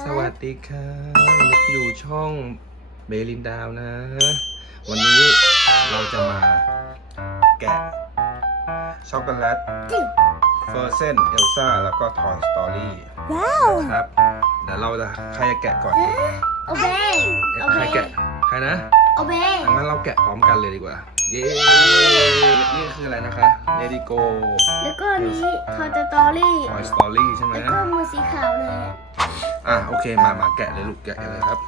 สวัสดีครับอยู่ช่องเบลินดาวนะ วันนี้เราจะมาแกะช็อกโกแลตเฟอร์เซนเอลซ่าแล้วก็ Toy Story ว้าวครับ เดี๋ยวเราจะใครจะแกะก่อนโอเบโอใคเบรแกะใครนะโอเบงั้นเราแกะพร้อมกันเลยดีกว่า เย้นี่คืออะไรนะคะเนดิโกแล้วก็อันนี้ทอยตอรี่ Toy Story ใช่ไหมแล้วก็มือสีขาวเลยอะอะโอเคมามาแกะเลยลูกแกะเลยครับ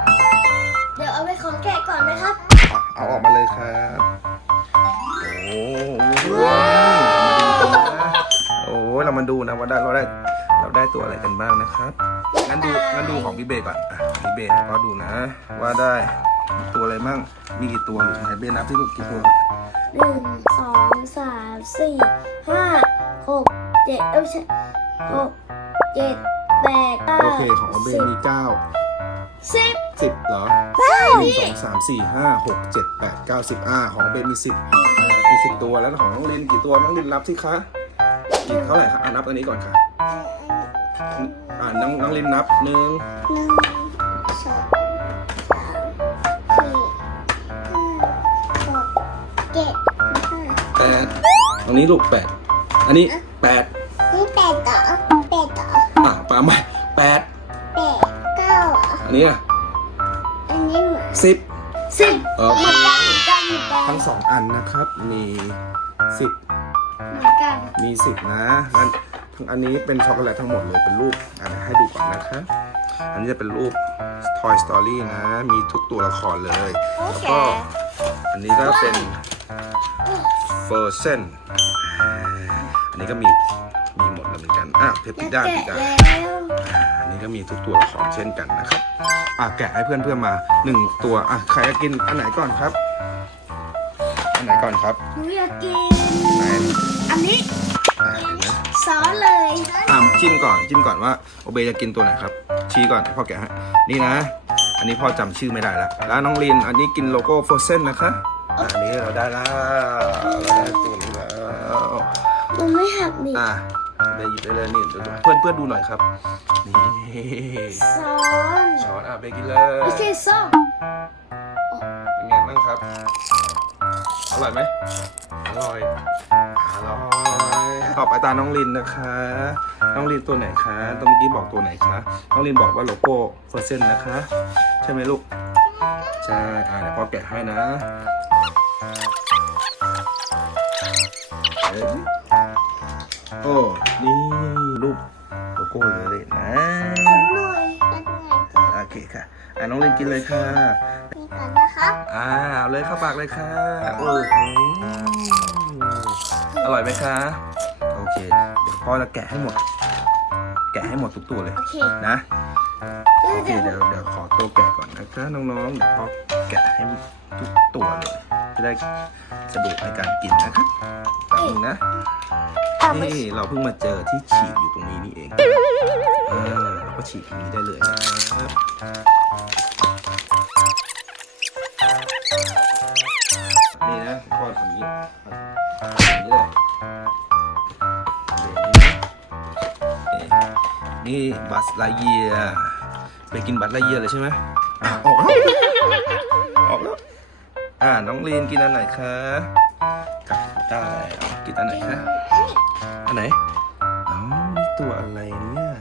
เดี๋ยวเอาไปของแกะก่อนนะครับอะเอาออกมาเลยครับ โอ้ว้าวโอ้ยเรามาดูนะว่าได้เราได้เราได้ตัวอะไรกันบ้างนะครับงั้นดูงั้นดูของพี่เบย์ก่อนอะพี่เบย์ก็ดูนะ ว่าได้ ตัวอะไรบ้างมีกี่ตัวลูกไหนเบย์นับที่ลูกกี่ตัวหนึ่งสองสามสี่ห้าหกเจ็ดเอ้ยไม่ใช่หกเจ็ดแปดเก้าโอเคของเบย์มีเก้าสิบสิบเหรอหนึ่งสองสามสี่ห้าหกเจ็ดแปดเก้าสิบอ่าของเบย์มีสิบมีสิบตัวแล้วของน้องลินกี่ตัวน้องลินนับสิคะกี่เท่าไหร่คะอ่านับอันนี้ก่อนค่ะอ่าน้องน้องลินนับหนึ่งหนึ่ง รงนี้ลูกแปดอันนี้แปดนี่แปดต่อแปดต่ออะปามาแปดแปดเก้าอะอันนี้อะอันนี้เหมือนสิบสิบโอเคเหมือนกันเหมือนกันเหมือนกันทั้งสองอันนะครับมีสิบเหมือนกันมีสิบนะงั้นทั้งอันนี้เป็นช็อกโกแลตทั้งหมดเลยเป็นรูปอันนี้ให้ดูก่อนนะครับอันนี้จะเป็นรูป Toy Story นะ มีทุกตัวละครเลย แล้วก็อันนี้ก็เป็น Frozen อ่าอันนี้ก็มีมีหมดเลยเหมือนกันอะเพปแล้ปิวด้าแกะปิด้าแล้วอ่าอันนี้ก็มีทุกตัวละครเช่นกันนะครับอะแกะให้เพื่อนเพื่อนๆมาหนึ่งตัวอะใครจะกินอันไหนก่อนครับ อันไหนก่อนครับหนูอยากกินไหนอันนี้อ่าเห็นไหมซอสเลยอะจิ้มก่อนจิ้มก่อนว่าโอเบจะกินตัวไหนครับ ชี้ก่อนพ่อแกะให้นี่นะ อันนี้พ่อจำชื่อไม่ได้แล้วแล้วน้องลินอันนี้กินโลโก้โฟเซนนะคะ อะอันนี้เราได้แล้วเราได้ตัวนี้แล้วมันไม่หักนี่อะเบย์หยิบได้เลยนี่เดี๋ยวเพื่อนเพื่อนๆดูหน่อยครับ นี่ซอสช้อนอะเบย์กินเลยไม่ใช่ส้มเป็นไงบ้างครับ อร่อยไหมอร่อยอร่อยต่อไปตาน้องลินนะคะ น้องลินตัวไหนคะตอนเมื่อกี้บอกตัวไหนคะ น้องลินบอกว่าโลโก้เฟอร์เซนนะคะ ใช่ไหมลูก ใช่ อ่าเดี๋ยวพ่อแกะให้นะเอ้ยโอ้นี่รูปโลโก้เลยนะขอหน่อยเป็นไงจ๊ะโอเคค่ะ อ่าน้องลินกินเลยค่ะนี่ก่อนนะครับอ่าเอาเลยเข้าปากเลยค่ะ โอ้โห อร่อยไหมคะ โอเค เดี๋ยวพ่อจะแกะให้หมด แกะให้หมดทุกตัวเลยโอเคนะ โอเคเดี๋ยวเดี๋ยวเดี๋ยวขอตัวแกะก่อนนะคะน้องๆเดี๋ยวพ่อแกะให้ทุกตัวเลยจะได้สะดวกในการกินนะครับแป๊บนึงนะตามไปนี่เราเพิ่งมาเจอที่ฉีกอยู่ตรงนี้นี่เองอ่าเราก็ฉีกตรงนี้ได้เลยนะครับนี่นะพ่อทำอย่างนี้อย่างนี้เลยนี่บัสไลเยีย ไปกินบัสไลเยียเลยใช่ไหมอะออกแล้วออกแล้วอ่าน้องลีนกินอันไหนคะกับได้กินอันไหนคะอันไหนอ๋อนี่ตัวอะไรเนี่ย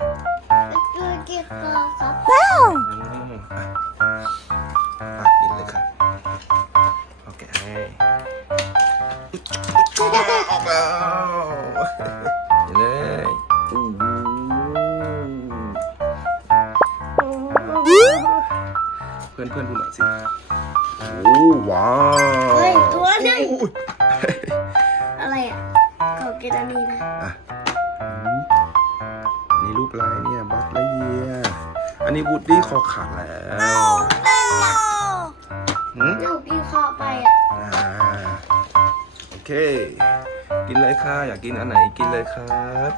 อนเพื่อนๆดูหน่อยสิ โอ้ว้าวเฮ้ยตัวหนึ่งอุ้ยอะไรอะขอกินอันนี้นะอะอืมอันนี้รูปอะไรเนี่ยบัสไลเยียอันนี้วูดดี้คอขาดแล้วหืม หนูกินคอไปอะอ่าโอเค กินเลยค่ะ อยากกินอันไหนกินเลยครับ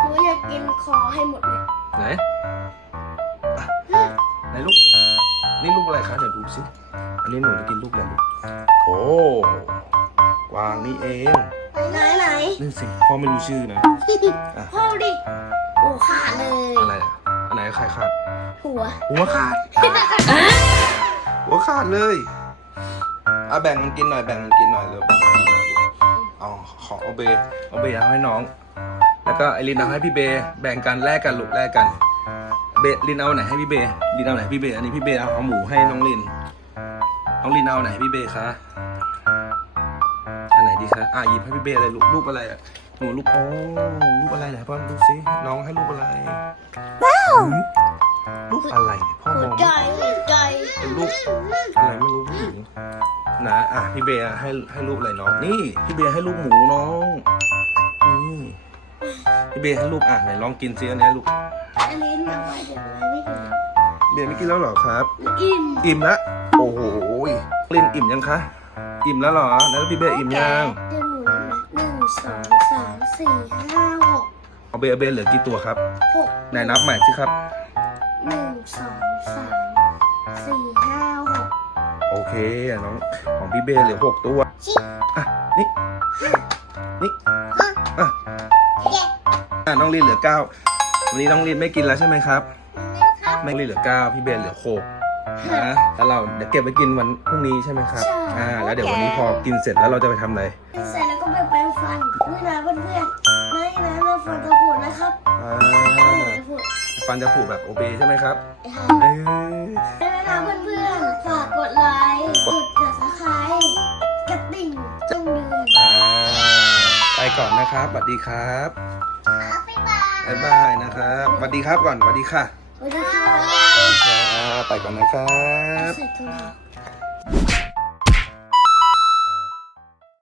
หนูอยากกินคอให้หมดเลยไหนอะไห นลูก นี่ลูกอะไรคะเดี๋ยวดูสิ อันนี้หนูจะกินลูกอะไรลูก โอ้กวางนี่เอง ไหนไหนนี่สิ พ่อไม่รู้ชื่อนะ อะ พ่อดิโอ้ขาดเลยอะไรอะอันไหนใครขาด หัวหัวขาด หัวขาดเลยเอาแบ่งมันกินหน่อย แบ่งมันกินหน่อยเร็วแบ่งมันกินหน่อยเอาขอเอาเบเอาเบเอาให้น้อง แล้วก็ไอรินเอาให้พี่เบแบ่งกันแลกกันลูกแลกกัน เบลินเอาไหนให้พี่เบลินเอาไหนพี่เบ อันนี้พี่เบเอาเอาหมูให้น้องลิน น้องลินเอาไหนให้พี่เบคะ อันไหนดีคะ อะหยิบให้พี่เบอะไรลูกรูปอะไรอะหนูรูปโอ้รูปอะไรไหนพ่อดูสิน้องให้รูปอะไรหืมรูปอะไรเนี่ยพ่อมหัวองใจไม่หัวใจเป็นรูปอะไรไม่รู้ผู้หญิงนะอะพี่เบย์ให้ให้รูปอะไรน้องนี่ พี่เบย์ให้รูปหมูน้องนี่ พี่เบย์ให้รูปอะไหนลองกินซิอันนี้ลูกอันนี้น้ำลายเดี๋ยวอะไรไม่กินเบย์ไม่กินแล้วเหรอครับ อิ่มอิ่มละโอ้โหลินอิ่มยังคะอิ่มแล้วเหรอแล้วพี่เบย์อิ่มยังเดี๋ยวหนูนับนะหนึ่งสองสามสี่ห้าหกเอาเบย์เอาเบย์เหลือกี่ตัวครับหกไหนนับใหม่สิครับหนึ่งสองสามสี่ห้าหกโอเคอะน้องของพี่เบย์เหลือหกตัวชิอะนี่นี่ห้าอะเจ็ด อะน้องลินเหลือเก้าวันนี้น้องลินไม่กินแล้วใช่ไหมครับแล้วครับแม่งเหลือเก้าพี่เบนเหลือหกนะแล้วเราเดี๋ยวเก็บไว้กินวันพรุ่งนี้ใช่ไหมครับ ใช่ อ่า แล้วเดี๋ยววันนี้พอกินเสร็จแล้วเราจะไปทำอะไรเสร็จแล้วก็ไปแปรงฟันด้วยนะเพื่อนๆไม่นะน้ำฟันตะปูดนะครับอ่าตะปูดฟันจะผูกแบบโอเบใช่ไหมครับ ค่ะเอ้ยแล้วนะเพื่อนๆฝากกดไลค์กดติดตามกระดิ่งจ้องเดือน อ่า ไปก่อนนะครับสวัสดีครับบ๊ายบายบ๊ายบายนะครับสวัสดีครับก่อนสวัสดีค่ะสวัสดีค่ะอ่าไปก่อนนะครับใส่ถุงเท้า